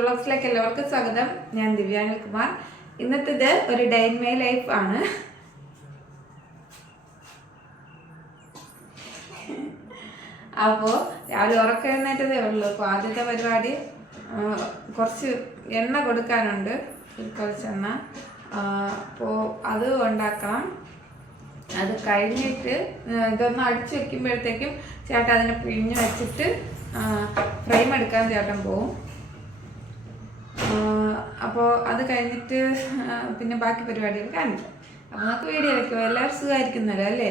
വ്ളോഗ്സിലേക്ക് എല്ലാവർക്കും സ്വാഗതം. ഞാൻ ദിവ്യാനിൽ കുമാർ ഇന്നത്തേത് ഒരു ഡേ ഇൻ മൈ ലൈഫ് ആണ്. അപ്പോൾ രാവിലെ ഉറക്കം എഴുന്നേറ്റതേ ഉള്ളൂ. അപ്പോൾ ആദ്യത്തെ പരിപാടി കുറച്ച് എണ്ണ കൊടുക്കാനുണ്ട്. കുറച്ചെണ്ണ അപ്പോൾ അത് ഉണ്ടാക്കണം. അത് കഴിഞ്ഞിട്ട് ഇതൊന്ന് അടിച്ചു വെക്കുമ്പോഴത്തേക്കും ചേട്ടൻ അതിനെ പിഴിഞ്ഞ് വെച്ചിട്ട് ഫ്രെയിം എടുക്കാൻ ചേട്ടൻ പോവും. അപ്പോൾ അത് കഴിഞ്ഞിട്ട് പിന്നെ ബാക്കി പരിപാടികൾ കാണിക്കാം അപ്പോൾ നമുക്ക് വീഡിയോ വെക്കുമോ എല്ലാവരും സുഖമായിരിക്കുന്നല്ലോ അല്ലേ?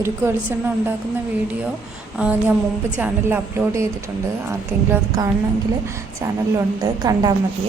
ഒരു വെളിച്ചെണ്ണ ഉണ്ടാക്കുന്ന വീഡിയോ ഞാൻ മുമ്പ് ചാനലിൽ അപ്ലോഡ് ചെയ്തിട്ടുണ്ട്. ആർക്കെങ്കിലും അത് കാണണമെങ്കിൽ ചാനലിലുണ്ട്. കണ്ടാൽ മതി.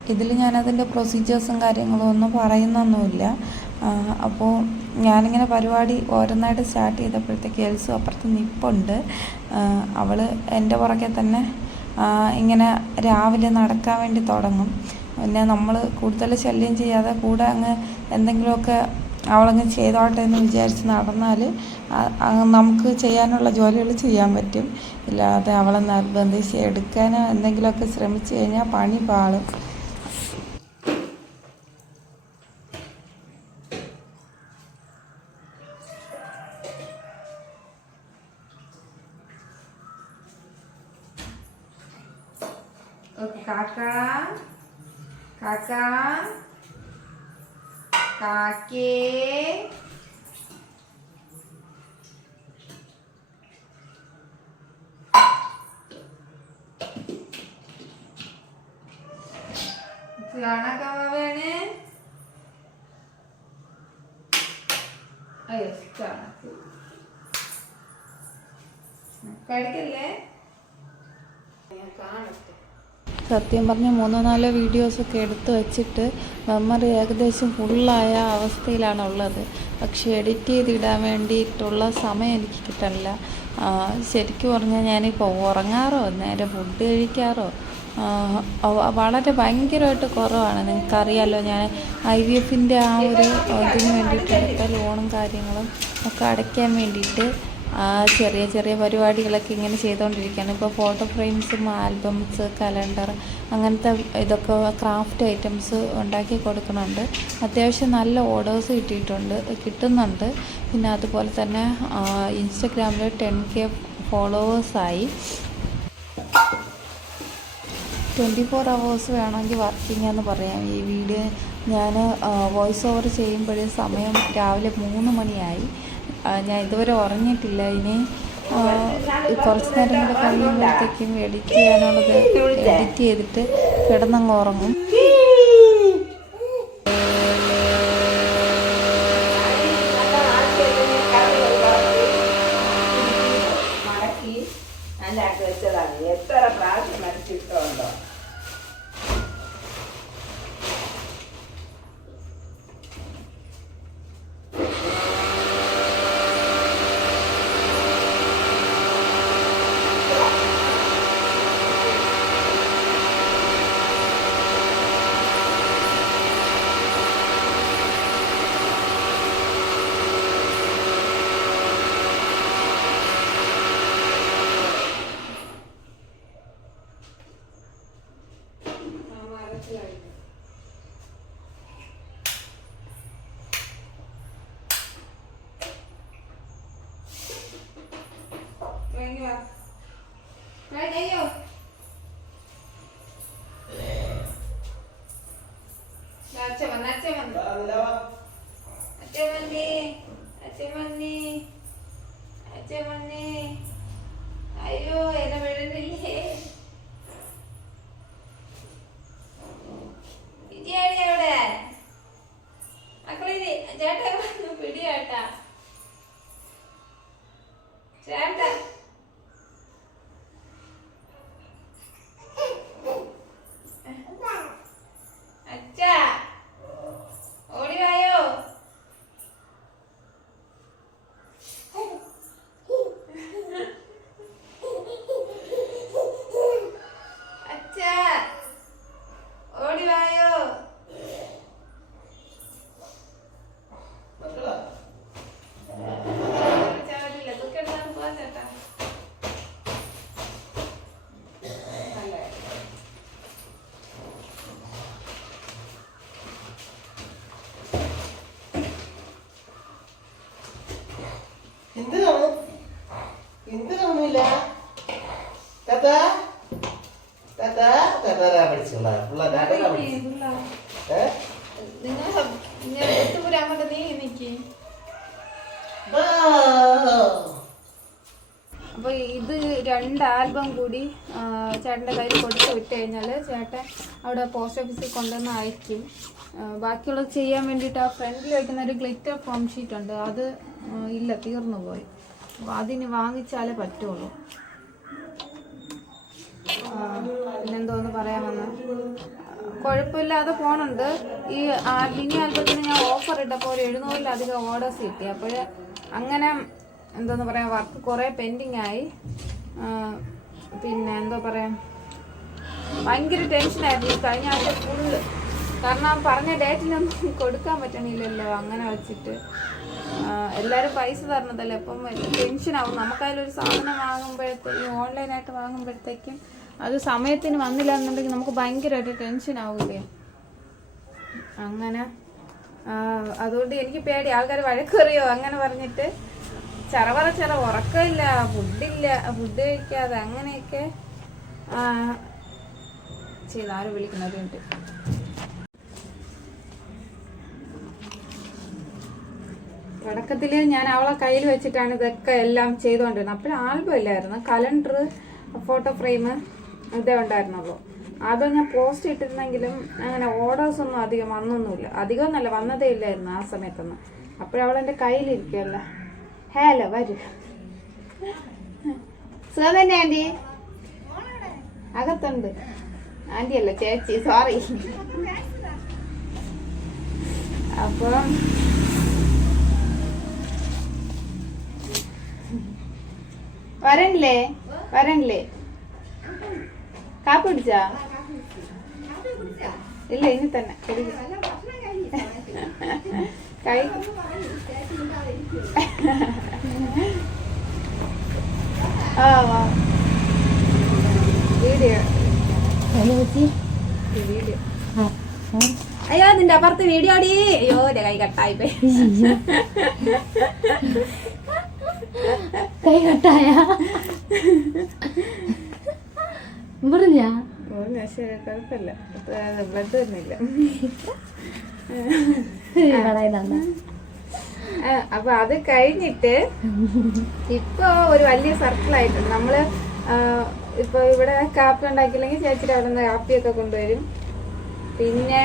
ഇതിൽ ഞാനതിന്റെ പ്രൊസീജിയേഴ്സും കാര്യങ്ങളും ഒന്നും പറയുന്നൊന്നുമില്ല. അപ്പോൾ ഞാനിങ്ങനെ പരിപാടി ഓരോന്നായിട്ട് സ്റ്റാർട്ട് ചെയ്തപ്പോഴത്തേക്ക് എൽസു അപ്പുറത്ത് നിപ്പുണ്ട്. അവൾ എന്റെ പുറകെ തന്നെ ഇങ്ങനെ രാവിലെ നടക്കാൻ വേണ്ടി തുടങ്ങും. പിന്നെ നമ്മൾ കൂടുതൽ ശല്യം ചെയ്യാതെ കൂടെ അങ്ങ് എന്തെങ്കിലുമൊക്കെ അവളങ്ങ് ചെയ്തോട്ടെ എന്ന് വിചാരിച്ച് നടന്നാൽ നമുക്ക് ചെയ്യാനുള്ള ജോലികൾ ചെയ്യാൻ പറ്റും. ഇല്ലാതെ അവളെ നിർബന്ധിച്ച് എടുക്കാനോ എന്തെങ്കിലുമൊക്കെ ശ്രമിച്ചു കഴിഞ്ഞാൽ പണി പാളും. ഓക്കെ കാക്ക കാക്ക കാക്കേ. വേണേ. അയ്യോ ചാണകം കടിക്കല്ലേ കാണട്ടെ സത്യം പറഞ്ഞ് മൂന്നോ നാലോ വീഡിയോസൊക്കെ എടുത്തു വച്ചിട്ട് മെമ്മറി ഏകദേശം ഫുള്ളായ അവസ്ഥയിലാണ് ഉള്ളത് പക്ഷേ എഡിറ്റ് ചെയ്തിടാൻ വേണ്ടിയിട്ടുള്ള സമയം എനിക്ക് കിട്ടണില്ല ശരിക്കും പറഞ്ഞാൽ ഞാനിപ്പോൾ ഉറങ്ങാറോ നേരെ ഫുഡ് കഴിക്കാറോ വളരെ ഭയങ്കരമായിട്ട് കുറവാണ്. നിങ്ങൾക്കറിയാലോ ഞാൻ ഐ വി എഫിന്റെ ആ ഒരു ഇതിന് വേണ്ടിയിട്ട് എടുത്ത ലോണും കാര്യങ്ങളും ഒക്കെ അടയ്ക്കാൻ വേണ്ടിയിട്ട് ചെറിയ ചെറിയ പരിപാടികളൊക്കെ ഇങ്ങനെ ചെയ്തുകൊണ്ടിരിക്കുകയാണ് ഇപ്പോൾ ഫോട്ടോ ഫ്രെയിംസും ആൽബംസ് കലണ്ടർ അങ്ങനത്തെ ഇതൊക്കെ ക്രാഫ്റ്റ് ഐറ്റംസ് ഉണ്ടാക്കി കൊടുക്കുന്നുണ്ട്. അത്യാവശ്യം നല്ല ഓർഡേഴ്സ് കിട്ടിയിട്ടുണ്ട് കിട്ടുന്നുണ്ട്. പിന്നെ അതുപോലെ തന്നെ ഇൻസ്റ്റഗ്രാമിൽ ടെൻ കെ ഫോളോവേഴ്സായി ട്വന്റി ഫോർ അവേഴ്സ് വേണമെങ്കിൽ വർക്കിംഗ് എന്ന് പറയാം. ഈ വീഡിയോ ഞാൻ വോയിസ് ഓവർ ചെയ്യുമ്പോഴേ സമയം രാവിലെ മൂന്ന് മണിയായി. ആ, ഞാൻ ഇതുവരെ ഉറങ്ങിയിട്ടില്ല. ഇനി കുറച്ച് നേരം കൂടെ കഴിയുമ്പോഴത്തേക്കും എഡിറ്റ് ചെയ്യാനുള്ളത് എഡിറ്റ് ചെയ്തിട്ട് കിടന്നങ്ങ് ഉറങ്ങും. താത്ത. താത്ത താത്താരാ പഠിച്ചുള്ള പിള്ള താത്താരാ പഠിച്ചു ഏ? നിങ്ങൾ ഇങ്ങനെ ഒത്തുപുരാൻ കൊണ്ട് നീ. അപ്പോൾ ഇത് രണ്ട് ആൽബം കൂടി ചേട്ടന്റെ ചേട്ടന്റെ കയ്യിൽ കൊടുത്ത് വിട്ട് കഴിഞ്ഞാൽ ചേട്ടൻ അവിടെ പോസ്റ്റ് ഓഫീസിൽ കൊണ്ടുവന്ന് അയക്കും. ബാക്കിയുള്ളത് ചെയ്യാൻ വേണ്ടിയിട്ട് ആ ഫ്രണ്ടിൽ വയ്ക്കുന്ന ഒരു ഗ്ലിറ്റർ ഫോം ഷീറ്റ് ഉണ്ട്. അത് ഇല്ല തീർന്നു പോയി. അപ്പോൾ അതിന് വാങ്ങിച്ചാലേ പറ്റുള്ളൂ. പിന്നെന്തോന്ന് പറയാൻ വന്ന കുഴപ്പമില്ലാതെ പോണുണ്ട്. ഈ മിനി ആൽബത്തിന് ഞാൻ ഓഫർ ഇട്ടപ്പോൾ ഒരു എഴുന്നൂറിലധികം ഓർഡേഴ്സ് കിട്ടി. അപ്പോൾ അങ്ങനെ എന്തോന്ന് പറയാം വർക്ക് കുറേ പെൻഡിങ് ആയി. പിന്നെ എന്തോ പറയാം ഭയങ്കര ടെൻഷനായിരുന്നു ഈ കഴിഞ്ഞ ആഴ്ച ഫുള്ള് കാരണം പറഞ്ഞ ഡേറ്റിനൊന്നും കൊടുക്കാൻ പറ്റണില്ലല്ലോ അങ്ങനെ വെച്ചിട്ട്. എല്ലാവരും പൈസ തരണതല്ലേ അപ്പം ടെൻഷനാവും നമുക്കതിലൊരു സാധനം വാങ്ങുമ്പോഴത്തേക്കും ഓൺലൈനായിട്ട് വാങ്ങുമ്പോഴത്തേക്കും അത് സമയത്തിന് വന്നില്ല എന്നുണ്ടെങ്കിൽ നമുക്ക് ഭയങ്കരമായിട്ട് ടെൻഷൻ ആവൂലേ അങ്ങനെ അതുകൊണ്ട് എനിക്ക് പേടി. ആൾക്കാർ വഴക്കറിയോ അങ്ങനെ പറഞ്ഞിട്ട് ചറവറ ചെറ ഉറക്കമില്ല ഫുഡില്ല ഫുഡ് കഴിക്കാതെ അങ്ങനെയൊക്കെ ചെയ്ത് വിളിക്കുന്നത് ഉണ്ട് തുടക്കത്തിൽ ഞാൻ അവളെ കയ്യിൽ വെച്ചിട്ടാണ് ഇതൊക്കെ എല്ലാം ചെയ്തുകൊണ്ടിരുന്നത്. അപ്പോൾ ആൽബം ഇല്ലായിരുന്നു. കലണ്ടർ ഫോട്ടോ ഫ്രെയിം ഇതേ ഉണ്ടായിരുന്നുള്ളൂ. അതും ഞാൻ പോസ്റ്റ് ഇട്ടിരുന്നെങ്കിലും അങ്ങനെ ഓർഡേഴ്സ് ഒന്നും അധികം വന്നൊന്നുമില്ല. അധികം ഒന്നല്ല വന്നതേ ഇല്ലായിരുന്നു ആ സമയത്തൊന്നും. അപ്പോഴവൾ എന്റെ കയ്യിലിരിക്കുമല്ലോ ഹലോ വരൂ. സുഖം തന്നെ ആന്റി? അകത്തുണ്ട്. ആന്റി അല്ല ചേച്ചി സോറി അപ്പം വരണില്ലേ? വരണില്ലേ? കാപ്പി കുടിച്ചാ ഇല്ല ഇനി തന്നെ. കൈ ആ വാ. വീഡിയോ. വീഡിയോ. അയ്യോ നിന്റെ അപ്പുറത്ത് വീഡിയോ അടി. അയ്യോ എന്റെ കൈ കട്ടായി പോയി കൈ കട്ടായ? പറഞ്ഞ? കുഴപ്പമില്ല. ബ്ലഡ് വരുന്നില്ല അപ്പൊ അത് കഴിഞ്ഞിട്ട് ഇപ്പൊ ഒരു വലിയ സർക്കിൾ ആയിട്ടുണ്ട് നമ്മൾ ഇപ്പൊ ഇവിടെ കാപ്പി ഉണ്ടാക്കിയില്ലെങ്കിൽ ചേച്ചിട്ട് അവിടെ നിന്ന് കാപ്പിയൊക്കെ കൊണ്ടുവരും. പിന്നെ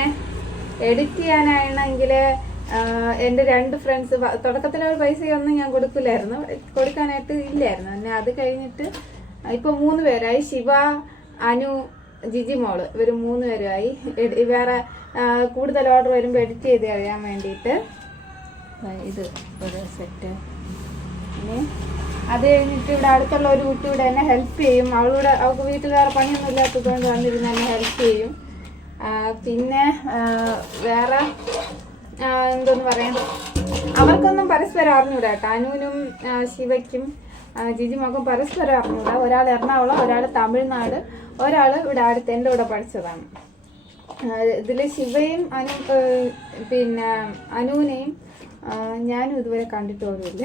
എഡിറ്റ് ചെയ്യാനാണെങ്കിൽ എന്റെ രണ്ട് ഫ്രണ്ട്സ് തുടക്കത്തിൽ ഒരു പൈസയൊന്നും ഞാൻ കൊടുക്കില്ലായിരുന്നു. കൊടുക്കാനായിട്ട് ഇല്ലായിരുന്നു. പിന്നെ അത് കഴിഞ്ഞിട്ട് ഇപ്പൊ മൂന്ന് പേരായി. ശിവ അനു ജിജി മോൾ ഇവർ മൂന്ന് പേരുമായി വേറെ കൂടുതൽ ഓർഡർ വരുമ്പോൾ എഡിറ്റ് ചെയ്ത് കഴിയാൻ വേണ്ടിയിട്ട്. ഇത് ഒരു സെറ്റ് പിന്നെ അത് കഴിഞ്ഞിട്ട് ഇവിടെ അടുത്തുള്ള ഒരു കുട്ടി ഇവിടെ എന്നെ ഹെൽപ്പ് ചെയ്യും. അവളിവിടെ അവൾക്ക് വീട്ടിൽ വേറെ പണിയൊന്നും ഇല്ലാത്തത് കൊണ്ട് വന്നിരുന്ന് എന്നെ ഹെൽപ്പ് ചെയ്യും. പിന്നെ വേറെ എന്തോന്ന് പറയാം അവർക്കൊന്നും പരസ്പരം അറിഞ്ഞൂടാ കേട്ടോ. അനുവിനും ശിവയ്ക്കും ജിജിമക്കും പരസ്പരം അറിഞ്ഞൂടാ. ഒരാൾ എറണാകുളം ഒരാൾ തമിഴ്നാട്. ഒരാൾ ഇവിടെ അടുത്ത് എന്റെ കൂടെ പഠിച്ചതാണ്. ഇതിൽ ശിവയും അനു പിന്നെ അനുവിനെയും ഞാനും ഇതുവരെ കണ്ടിട്ട് പോലുമില്ല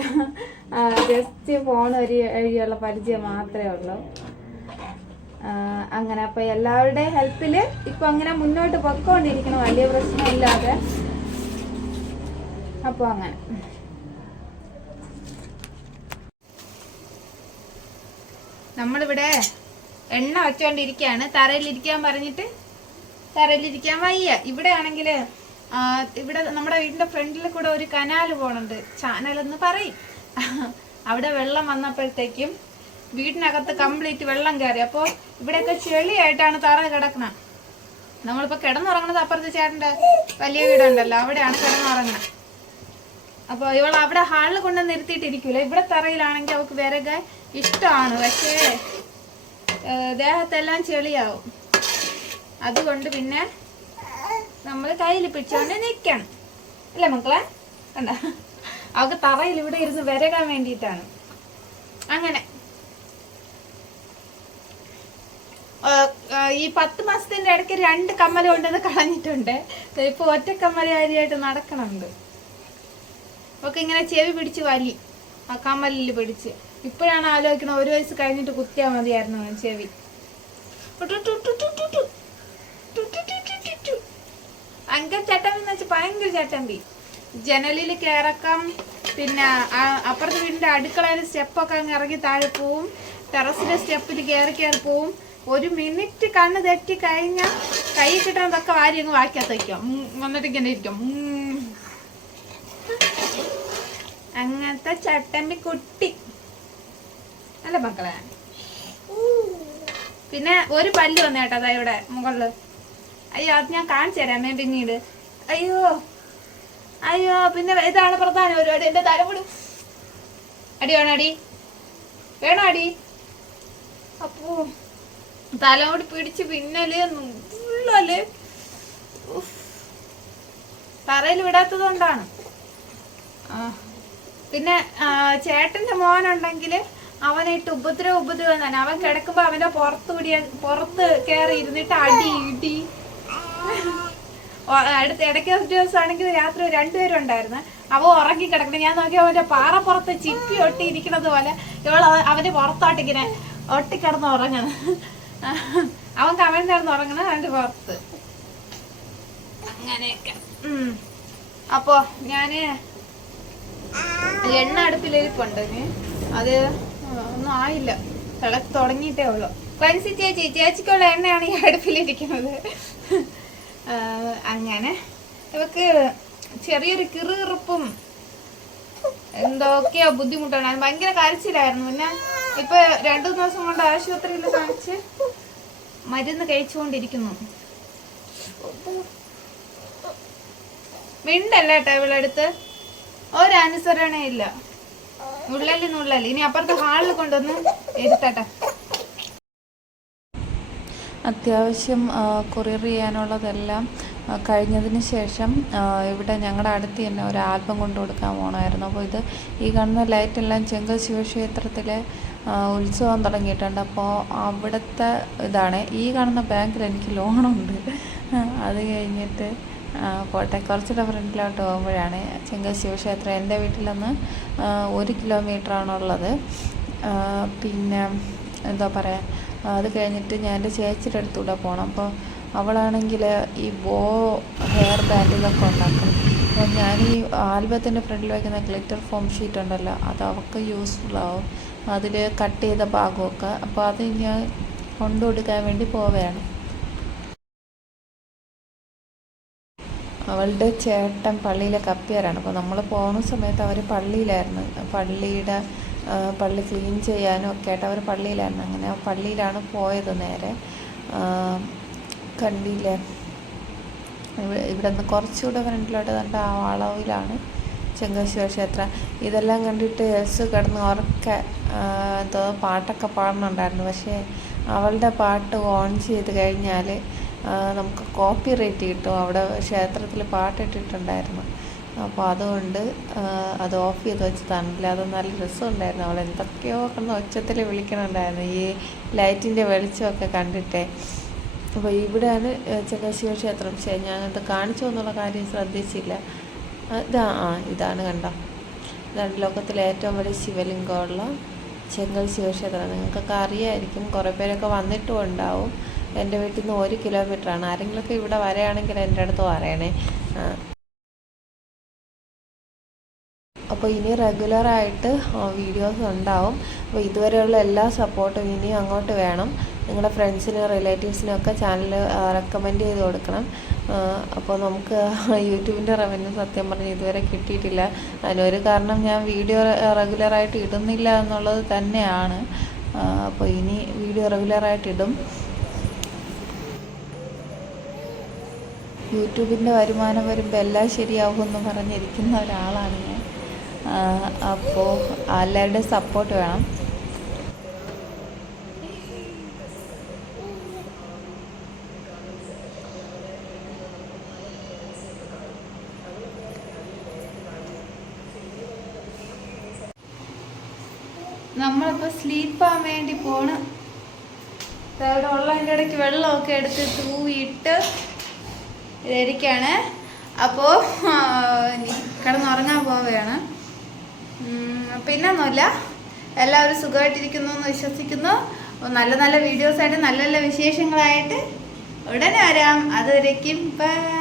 ജസ്റ്റ് ഫോൺ ഒരു വഴിയുള്ള പരിചയം മാത്രമേ ഉള്ളൂ. അങ്ങനെ അപ്പൊ എല്ലാവരുടെയും ഹെൽപ്പിൽ ഇപ്പൊ അങ്ങനെ മുന്നോട്ട് പൊക്കോണ്ടിരിക്കണം വലിയ പ്രശ്നമില്ലാതെ. അപ്പൊ അങ്ങനെ. നമ്മളിവിടെ എണ്ണ വെച്ചോണ്ടിരിക്കുകയാണ് തറയിലിരിക്കാൻ പറഞ്ഞിട്ട് തറയിലിരിക്കാൻ വയ്യ. ഇവിടെ ആണെങ്കിൽ ഇവിടെ നമ്മുടെ വീടിന്റെ ഫ്രണ്ടിൽ കൂടെ ഒരു കനാൽ പോണുണ്ട്. എന്ന് പറയും. അവിടെ വെള്ളം വന്നപ്പോഴത്തേക്കും വീടിനകത്ത് കംപ്ലീറ്റ് വെള്ളം കയറി. അപ്പോൾ ഇവിടെയൊക്കെ ചെളിയായിട്ടാണ് തറ കിടക്കണം. നമ്മളിപ്പോ കിടന്നുറങ്ങണത് അപ്പുറത്ത് ചേട്ടന്റെ വലിയ വീടുണ്ടല്ലോ. അവിടെയാണ് കിടന്നുറങ്ങുന്നത് അപ്പോൾ ഇവൾ അവിടെ ഹാളിൽ കൊണ്ട് നിർത്തിയിട്ടിരിക്കൂല. ഇവിടെ തറയിലാണെങ്കിൽ അവൾക്ക് വിറക് ഇഷ്ടമാണ്. പക്ഷേ ദേഹത്തെല്ലാം ചെളിയാവും. അതുകൊണ്ട് പിന്നെ നമ്മൾ കയ്യിൽ പിടിച്ചുകൊണ്ട് നിൽക്കണം അല്ലേ മക്കളെ? കണ്ട? അവൾക്ക് തറയിൽ ഇവിടെ ഇരുന്ന് വരകാൻ വേണ്ടിയിട്ടാണ്. അങ്ങനെ. ഈ പത്ത് മാസത്തിന്റെ ഇടയ്ക്ക് രണ്ട് കമ്മൽ കൊണ്ടുവന്ന് കളഞ്ഞിട്ടുണ്ട്. ഇപ്പൊ ഒറ്റ കമ്മലാരിയായിട്ട് നടക്കണുണ്ട്. ഒക്കെ ഇങ്ങനെ ചെവി പിടിച്ച് വലി ആ കമ്മലിൽ പിടിച്ച്. ഇപ്പോഴാണ് ആലോചിക്കണം ഒരു വയസ്സ് കഴിഞ്ഞിട്ട് കുത്തിയാൽ മതിയായിരുന്നു ചെവി. ഭയങ്കര ചട്ടമ്പി എന്ന് വെച്ചാൽ ഭയങ്കര ചട്ടമ്പി ജനലിൽ കയറക്കം പിന്നെ അപ്പുറത്തെ വീടിന്റെ അടുക്കളയിൽ സ്റ്റെപ്പൊക്കെ അങ്ങ് ഇറങ്ങി താഴെ പോവും. ടെറസിന്റെ സ്റ്റെപ്പിൽ കയറി കയറി പോവും. ഒരു മിനിറ്റ് കണ്ണ് തെറ്റി കഴിഞ്ഞാൽ കൈ കിട്ടുന്നതൊക്കെ വാരി അങ്ങ് വായിക്കാത്ത വയ്ക്കും വന്നിട്ട് ഇങ്ങനെ ഇരിക്കും. അങ്ങനത്തെ ചട്ടമ്പി കുട്ടി. അല്ല മക്കളെ. പിന്നെ ഒരു പല്ല് വന്നേട്ടോ അതാ ഇവിടെ മുകളിൽ. അയ്യോ അത് ഞാൻ കാണിച്ചു തരാമേ പിന്നീട്. അയ്യോ അയ്യോ പിന്നെ ഇതാണ് പ്രധാന പരിപാടി എന്റെ തലമുടി. അടി വേണോ അടി? വേണോ അടി? അപ്പോ തലമുടി പിടിച്ച് പിന്നൽ ഫുള്ളല്ലേ തറയിൽ വിടാത്തത് കൊണ്ടാണ്. പിന്നെ ചേട്ടന്റെ മോനുണ്ടെങ്കിൽ അവനായിട്ട് ഉപദ്രവം ഉപദ്രവം തന്നെ അവൻ കിടക്കുമ്പോ അവനെ പുറത്ത് കൂടിയ പുറത്ത് കയറി ഇരുന്നിട്ട് അടി ഇടി. അടുത്ത് ഇടയ്ക്ക് ദിവസമാണെങ്കിൽ രാത്രി രണ്ടുപേരും ഉണ്ടായിരുന്നു അവ ഉറങ്ങി കിടക്കണം. ഞാൻ നോക്കി അവന്റെ പാറപ്പുറത്ത് ചിപ്പി ഒട്ടി ഇരിക്കണത് പോലെ. ഇവൾ അവന്റെ പുറത്തോട്ട് ഇങ്ങനെ ഒട്ടിക്കിടന്ന് ഉറങ്ങണം അവൻ കമന്റായിരുന്നു ഉറങ്ങണം അവന്റെ പുറത്ത്. അങ്ങനെയൊക്കെ. ഉം. അപ്പോ ഞാൻ എണ്ണ അടുപ്പിലിരിപ്പുണ്ട്. അത് ഒന്നും ആയില്ല. തിളക്ക് തുടങ്ങിയിട്ടേ ഉള്ളൂ. ക്ലൻസി ചേച്ചി ചേച്ചിക്കുള്ള എണ്ണയാണ് ഈ അടുപ്പിലിരിക്കുന്നത്. അങ്ങനെ. ഇവക്ക് ചെറിയൊരു കിറുകിറുപ്പും എന്തൊക്കെയോ ബുദ്ധിമുട്ടാണ്. ഭയങ്കര കരച്ചിലായിരുന്നു. പിന്നെ ഇപ്പൊ രണ്ടു ദിവസം കൊണ്ട് ആശുപത്രിയിൽ കാണിച്ച് മരുന്ന് കഴിച്ചുകൊണ്ടിരിക്കുന്നു. മിണ്ടല്ല കേട്ടോ ഇവളെടുത്ത് ഒരനുസരണയില്ല നുള്ളൽ നുള്ളൽ. ഇനി അപ്പുറത്തെ ഹാളിൽ കൊണ്ടുവന്ന് എടുത്തട്ടെ അത്യാവശ്യം കൊറിയർ ചെയ്യാനുള്ളതെല്ലാം കഴിഞ്ഞതിന് ശേഷം ഇവിടെ ഞങ്ങളുടെ അടുത്ത് തന്നെ ഒരു ആൽബം കൊണ്ടു കൊടുക്കാൻ പോകണമായിരുന്നു അപ്പോൾ ഇത് ഈ കാണുന്ന ലൈറ്റെല്ലാം ചെങ്കൽ ശിവക്ഷേത്രത്തിലെ ഉത്സവം തുടങ്ങിയിട്ടുണ്ട്. അപ്പോൾ അവിടുത്തെ ഇതാണ്. ഈ കാണുന്ന ബാങ്കിൽ എനിക്ക് ലോണുണ്ട് അത് കഴിഞ്ഞിട്ട് പോട്ടെ. കുറച്ചുകൂടെ ഫ്രണ്ടിലോട്ട് പോകുമ്പോഴാണ് ചെങ്കശിവ ശിവക്ഷേത്രം എന്റെ വീട്ടിൽ നിന്ന് ഒരു കിലോമീറ്ററാണുള്ളത്. പിന്നെ എന്താ പറയുക അത് കഴിഞ്ഞിട്ട് ഞാൻ എന്റെ ചേച്ചിയുടെ അടുത്തൂടെ പോകണം അപ്പോൾ അവളാണെങ്കിൽ ഈ ബോ ഹെയർ ബാൻഡ് ഇതൊക്കെ ഉണ്ടാക്കും. അപ്പോൾ ഞാൻ ഈ ആൽബത്തിന്റെ ഫ്രണ്ടിൽ വയ്ക്കുന്ന ഗ്ലിറ്റർ ഫോം ഷീറ്റ് ഉണ്ടല്ലോ അത് അവൾക്ക് യൂസ്ഫുൾ ആവും. അതിൽ കട്ട് ചെയ്ത ഭാഗമൊക്കെ. അപ്പോൾ അത് ഞാൻ കൊണ്ടു കൊടുക്കാൻ വേണ്ടി പോവുകയാണ്. അവളുടെ ചേട്ടൻ പള്ളിയിലെ കപ്പിയാരാണ്. അപ്പോൾ നമ്മൾ പോകുന്ന സമയത്ത് അവർ പള്ളിയിലായിരുന്നു. പള്ളിയുടെ പള്ളി ക്ലീൻ ചെയ്യാനും ഒക്കെ ആയിട്ട് അവർ പള്ളിയിലായിരുന്നു. അങ്ങനെ പള്ളിയിലാണ് പോയത് നേരെ. കണ്ടിയിലെ ഇവിടെ നിന്ന് കുറച്ചുകൂടെ ഫ്രണ്ടിലോട്ട് കണ്ട ആ വളവിലാണ് ചെങ്കശിവ ക്ഷേത്രം. ഇതെല്ലാം കണ്ടിട്ട് യേശു കിടന്ന് ഉറക്കെ എന്തോ പാട്ടൊക്കെ പാടുന്നുണ്ടായിരുന്നു. പക്ഷേ അവളുടെ പാട്ട് ഓൺ ചെയ്ത് കഴിഞ്ഞാൽ നമുക്ക് കോപ്പി റേറ്റ് കിട്ടും. അവിടെ ക്ഷേത്രത്തിൽ പാട്ടിട്ടിട്ടുണ്ടായിരുന്നു. അപ്പോൾ അതുകൊണ്ട് അത് ഓഫ് ചെയ്ത് വെച്ചതാണ് അത് നല്ല രസമുണ്ടായിരുന്നു. അവൾ എന്തൊക്കെയോ കിടന്ന് ഒച്ചത്തിൽ വിളിക്കണുണ്ടായിരുന്നു. ഈ ലൈറ്റിന്റെ വെളിച്ചമൊക്കെ കണ്ടിട്ടേ. അപ്പോൾ ഇവിടെയാണ് ചങ്ങനാശ്ശേരി ക്ഷേത്രം. ഞാൻ ഞാനത് കാണിച്ചു എന്നുള്ള കാര്യം ശ്രദ്ധിച്ചില്ല. ഇതാ ആ ഇതാണ് കണ്ടോ. ഇതാണ് ലോകത്തിലെ ഏറ്റവും വലിയ ശിവലിംഗമുള്ള ചെങ്കൽ ശിവക്ഷേത്രം നിങ്ങൾക്കൊക്കെ അറിയായിരിക്കും. കുറേ പേരൊക്കെ വന്നിട്ടും ഉണ്ടാവും എന്റെ വീട്ടിൽ നിന്ന് ഒരു കിലോമീറ്ററാണ്. ആരെങ്കിലുമൊക്കെ ഇവിടെ വരികയാണെങ്കിൽ എന്റെ അടുത്ത് പറയണേ. അപ്പോൾ ഇനി റെഗുലറായിട്ട് വീഡിയോസ് ഉണ്ടാവും. അപ്പോൾ ഇതുവരെയുള്ള എല്ലാ സപ്പോർട്ടും ഇനി അങ്ങോട്ട് വേണം. നിങ്ങളുടെ ഫ്രണ്ട്സിനും റിലേറ്റീവ്സിനും ഒക്കെ ചാനൽ റെക്കമെൻഡ് ചെയ്ത് കൊടുക്കണം. അപ്പോൾ നമുക്ക് യൂട്യൂബിന്റെ റവന്യൂ സത്യം പറഞ്ഞ് ഇതുവരെ കിട്ടിയിട്ടില്ല. അതിനൊരു കാരണം ഞാൻ വീഡിയോ റെഗുലറായിട്ട് ഇടുന്നില്ല എന്നുള്ളത് തന്നെയാണ്. അപ്പോൾ ഇനി വീഡിയോ റെഗുലറായിട്ട് ഇടും. യൂട്യൂബിന്റെ വരുമാനം വരുമ്പോൾ എല്ലാം ശരിയാവുമെന്ന് പറഞ്ഞിരിക്കുന്ന ഒരാളാണ് ഞാൻ. അപ്പോൾ എല്ലാവരുടെ സപ്പോർട്ട് വേണം. നമ്മളിപ്പോൾ സ്ലീപ്പാൻ വേണ്ടി പോണ്. ദാ ഇവിടെ ഉള്ളതിന്റെ ഇടയ്ക്ക് വെള്ളമൊക്കെ എടുത്ത് തൂവിയിട്ട് ഇരിക്കുകയാണ് അപ്പോൾ കിടന്നുറങ്ങാൻ പോവുകയാണ്. പിന്നൊന്നുമില്ല. എല്ലാവരും സുഖമായിട്ടിരിക്കുന്നു എന്ന് വിശ്വസിക്കുന്നു നല്ല നല്ല വീഡിയോസായിട്ട് നല്ല നല്ല വിശേഷങ്ങളായിട്ട് ഉടനെ വരാം. അതുവരേക്കും ബൈ.